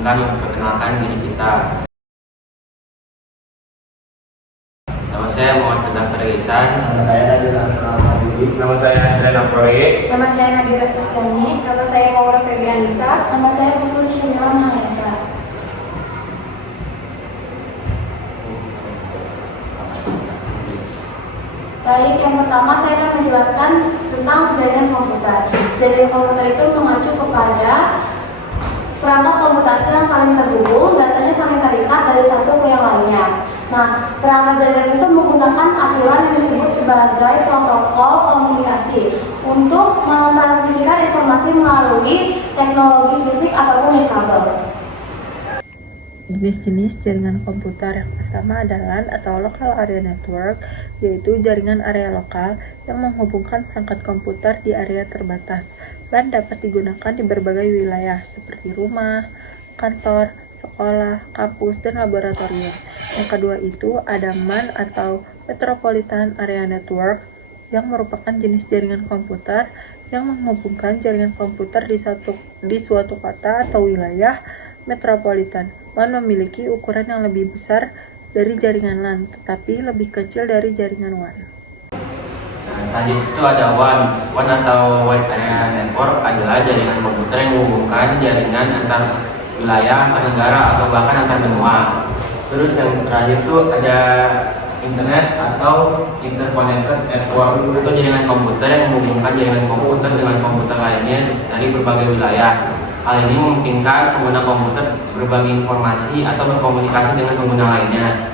izinkan memperkenalkan diri kita. Nama saya Muhammad Pendaftar Ihsan. Nama saya Nadira Alhamdulillah. Nama saya Andrea Proyek. Nama saya Nabila Sukyani. Nama saya Maura Febrianisa. Nama saya Putri Syamila Mahesa. Baik, yang pertama saya akan menjelaskan tentang jaringan komputer. Jaringan komputer itu mengacu kepada perangkat komputasi yang saling terhubung, datanya saling terikat dari satu ke yang lainnya. Nah, perangkat jaringan itu menggunakan aturan yang disebut sebagai protokol komunikasi untuk mentransmisikan informasi melalui teknologi fisik ataupun kabel. Jenis-jenis jaringan komputer yang pertama adalah LAN atau Local Area Network, yaitu jaringan area lokal yang menghubungkan perangkat komputer di area terbatas. LAN dapat digunakan di berbagai wilayah seperti rumah, kantor, sekolah, kampus, dan laboratorium. Yang kedua itu ada MAN atau Metropolitan Area Network yang merupakan jenis jaringan komputer yang menghubungkan jaringan komputer di suatu kota atau wilayah metropolitan. MAN memiliki ukuran yang lebih besar dari jaringan LAN, tetapi lebih kecil dari jaringan WAN. Selanjutnya itu ada WAN. WAN atau Wide Area Network adalah jaringan komputer yang menghubungkan jaringan antar wilayah, antar negara, atau bahkan antar benua. Terus yang terakhir itu ada Internet atau Interconnected Network. Itu jaringan komputer yang menghubungkan jaringan komputer dengan komputer lainnya dari berbagai wilayah. Hal ini memungkinkan pengguna komputer berbagi informasi atau berkomunikasi dengan pengguna lainnya.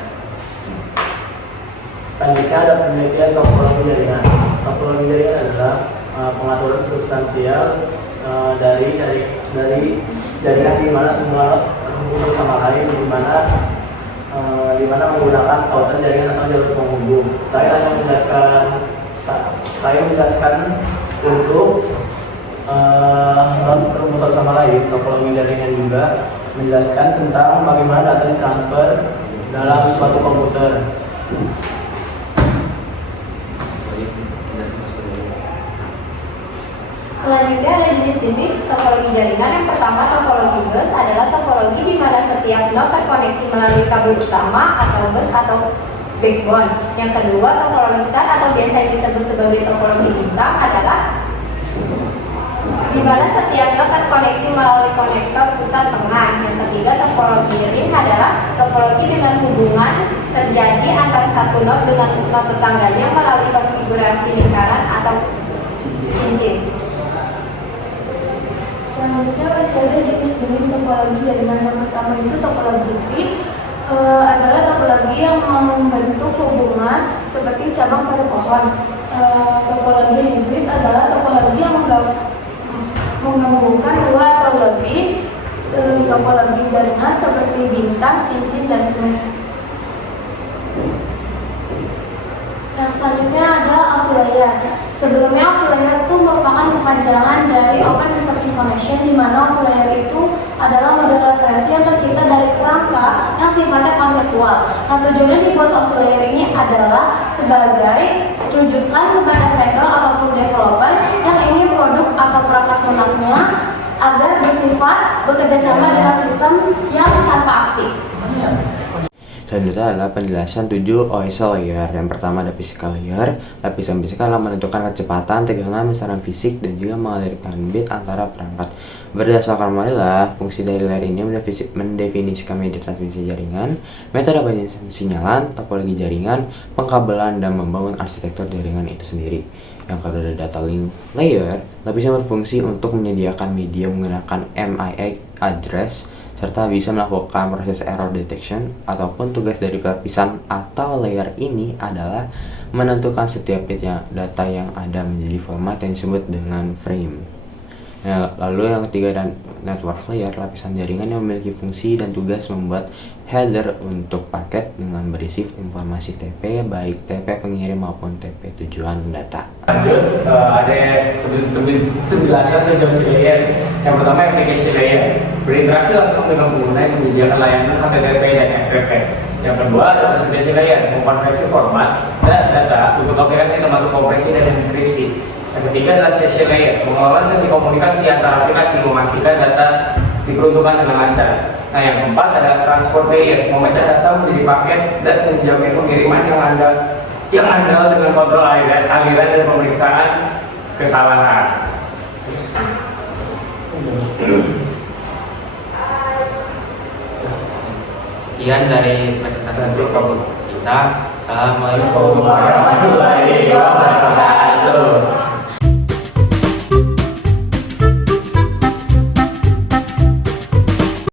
Selanjutnya ada penelitian topologi jaringan. Topologi jaringan adalah pengaturan substansial dari jaringan di mana semua terhubung sama lain, di mana menggunakan tautan jaringan atau jalur penghubung. Saya menjelaskan untuk terhubung satu sama lain. Topologi jaringan juga menjelaskan tentang bagaimana data ditransfer dalam suatu komputer. Selanjutnya ada jenis-jenis topologi jaringan. Yang pertama, topologi bus adalah topologi di mana setiap node terkoneksi melalui kabel utama atau bus atau backbone. Yang kedua, topologi star atau biasa disebut sebagai topologi bintang adalah di mana setiap node terkoneksi melalui konektor pusat tengah. Yang ketiga, topologi ring adalah topologi dengan hubungan terjadi antara satu node dengan node tetangganya melalui konfigurasi lingkaran atau cincin. Selanjutnya masih ada jenis-jenis topologi jaringan. Yang pertama itu topologi grid adalah topologi yang membentuk hubungan seperti cabang pada pohon. Topologi hibrid adalah topologi yang menggabungkan dua atau lebih topologi jaringan seperti bintang, cincin, dan smash. Yang selanjutnya ada oscillator. Sebelumnya oscillator itu merupakan kepanjangan dari Open System Information, di mana oscillator itu adalah model referensi yang tercipta dari kerangka yang sifatnya konseptual. Nah, tujuannya dibuat oscillator ini adalah sebagai rujukan kepada vendor ataupun developer yang ingin produk atau perangkat lunaknya agar bersifat bekerjasama dengan sistem yang tanpa aksi. Selanjutnya adalah penjelasan 7 OSI layer. Yang pertama ada physical layer. Lapisan fisikal yang menentukan kecepatan, tegangan, besaran fisik, dan juga mengalirkan bit antara perangkat. Berdasarkan formula, fungsi dari layer ini mendefinisikan media transmisi jaringan, metode pensinyalan, topologi jaringan, pengkabelan, dan membangun arsitektur jaringan itu sendiri. Yang kedua ada data link layer. Lapisan berfungsi untuk menyediakan media menggunakan MIA address, serta bisa melakukan proses error detection. Ataupun tugas dari lapisan atau layer ini adalah menentukan setiap bit data yang ada menjadi format yang disebut dengan frame. Nah, lalu yang ketiga dan network layer, lapisan jaringan yang memiliki fungsi dan tugas membuat header untuk paket dengan berisi informasi TP, baik TP pengirim maupun TP tujuan data. Lanjut, ada penjelasan tentang layer. Yang pertama application layer, berinteraksi langsung dengan pengguna yang menyediakan layanan HTTP dan FTP. Yang kedua ada presentation layer, mengkonversi format dan data untuk aplikasi termasuk kompresi dan enkripsi. Yang ketiga adalah session layer, mengelola sesi komunikasi antara aplikasi, memastikan data diperuntukkan dengan lancar. Nah, yang keempat adalah transport layer, memecah data menjadi paket dan menjamin pengiriman yang andal dengan kontrol aliran dan pemeriksaan kesalahan. Sekian dari presentasi kita. Assalamualaikum Warahmatullahi wabarakatuh.